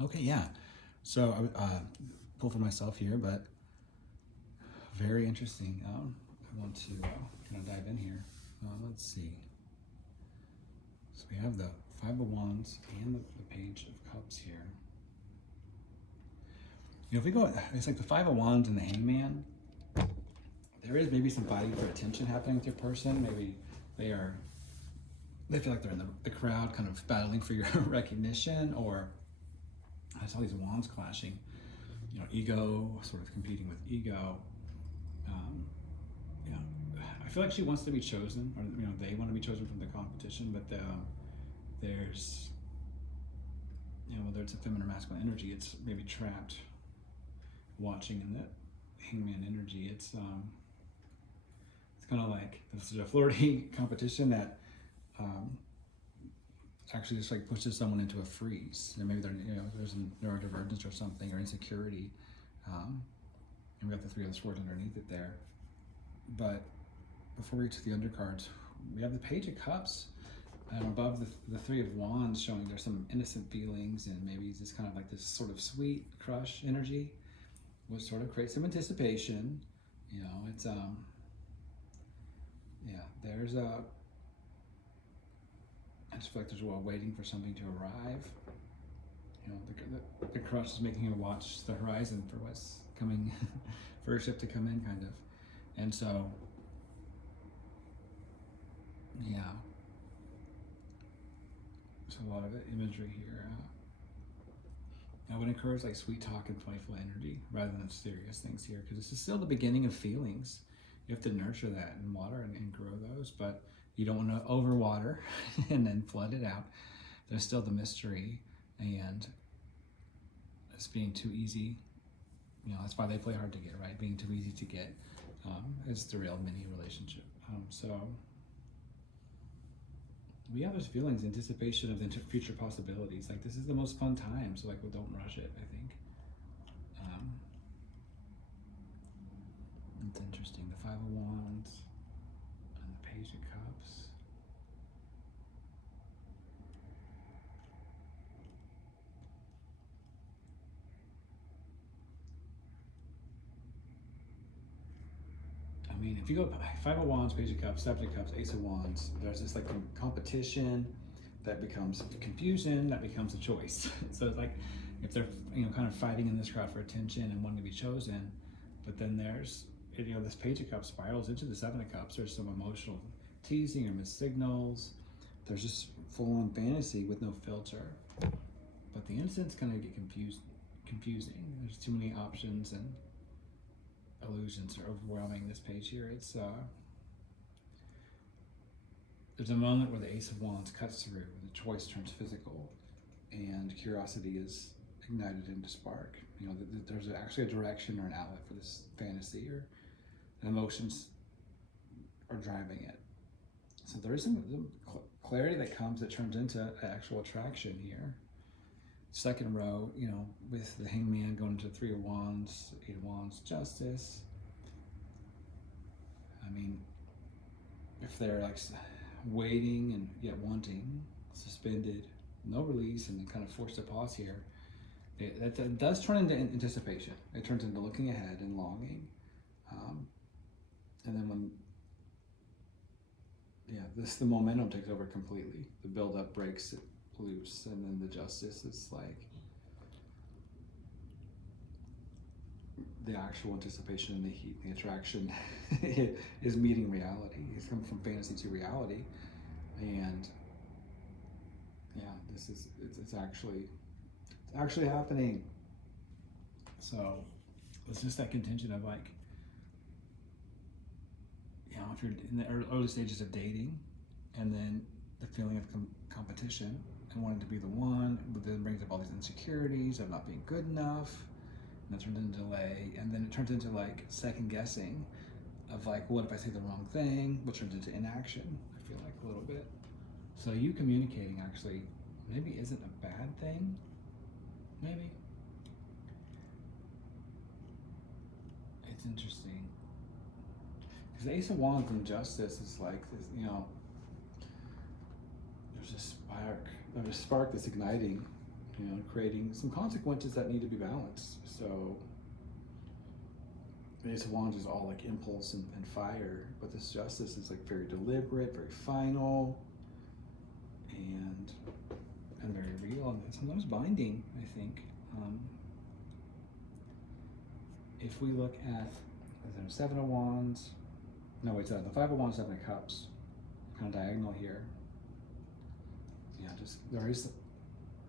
Okay, yeah. So I would pull for myself here, but very interesting. I want to kind of dive in here. Let's see. So we have the Five of Wands and the Page of Cups here. If we go, it's like the Five of Wands and the Hangman. There is maybe some fighting for attention happening with your person. Maybe they feel like they're in the crowd, kind of battling for your recognition, or I saw these wands clashing. Ego sort of competing with ego. Um, I feel like she wants to be chosen, or they want to be chosen from the competition, but there's whether it's a feminine or masculine energy, it's maybe trapped watching in that Hangman energy. It's kind of like this is a flirty competition that actually just like pushes someone into a freeze. And maybe there's a neurodivergence or something, or insecurity. And we got the Three of Swords underneath it there. But before we get to the undercards, we have the Page of Cups. And above the Three of Wands, showing there's some innocent feelings and maybe just kind of like this sort of sweet crush energy, which sort of creates some anticipation. It's there's I just feel like there's a while waiting for something to arrive. The crush is making you watch the horizon for what's coming, for a ship to come in, kind of. And so, yeah, there's a lot of imagery here. I would encourage like sweet talk and playful energy rather than serious things here, because this is still the beginning of feelings. You have to nurture that and water and grow those, but you don't want to overwater and then flood it out. There's still the mystery, and it's being too easy. That's why they play hard to get, right? Being too easy to get is the real mini relationship. So we have those feelings, anticipation of the future possibilities. Like this is the most fun time, so like, well, don't rush it. I think it's interesting. The Five of Wands and the Page of Cups. I mean, if you go Five of Wands, Page of Cups, Seven of Cups, Ace of Wands, there's this like competition that becomes confusion, that becomes a choice. So it's like if they're kind of fighting in this crowd for attention and wanting to be chosen, but then there's this Page of Cups spirals into the Seven of Cups. There's some emotional teasing or missed signals. There's just full-on fantasy with no filter. But the innocence kind of get confusing. There's too many options and illusions are overwhelming this page here. It's there's a moment where the Ace of Wands cuts through, the choice turns physical, and curiosity is ignited into spark. There's actually a direction or an outlet for this fantasy, or emotions are driving it. So there is some clarity that comes that turns into actual attraction here. Second row, with the Hangman going into Three of Wands, Eight of Wands, Justice. I mean, if they're like waiting and yet wanting, suspended, no release, and kind of forced to pause here, that does turn into anticipation. It turns into looking ahead and longing. And then when, the momentum takes over completely. The build-up breaks it loose, and then the Justice is like the actual anticipation and the heat, the attraction is meeting reality. It's coming from fantasy to reality, and it's actually happening. So it's just that contention of like, if you're in the early stages of dating, and then the feeling of competition and wanting to be the one, but then brings up all these insecurities of not being good enough, and that turns into delay, and then it turns into like second guessing of like, what if I say the wrong thing, which turns into inaction, I feel like a little bit. So you communicating actually maybe isn't a bad thing, maybe. It's interesting. Because the Ace of Wands and Justice is like this, there's a spark that's igniting creating some consequences that need to be balanced. So the Ace of Wands is all like impulse and fire, but this Justice is like very deliberate, very final, and very real, and sometimes binding, I think. If we look at the Seven of Wands, no wait, the Five of Wands, Seven of Cups, kind of diagonal here. Yeah, just there is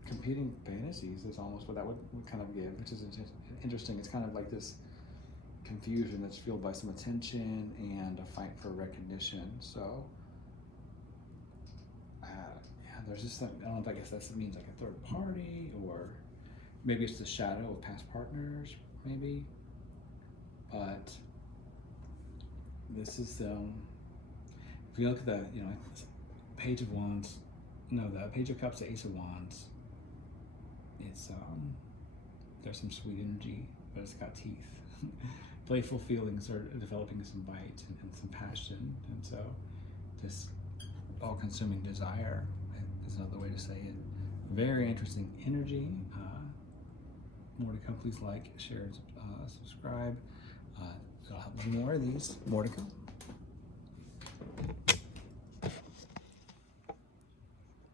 competing fantasies is almost what that would kind of give, which is interesting. It's kind of like this confusion that's fueled by some attention and a fight for recognition. So yeah, there's just some, I don't know if I guess that means like a third party, or maybe it's the shadow of past partners, maybe. But this is if you look at the Page of Wands, no, the Page of Cups, the Ace of Wands, it's there's some sweet energy, but it's got teeth. Playful feelings are developing some bite and some passion, and so this all-consuming desire is another way to say it. Very interesting energy. More to come. Please like, share, subscribe. I'll help do more of these. More to come.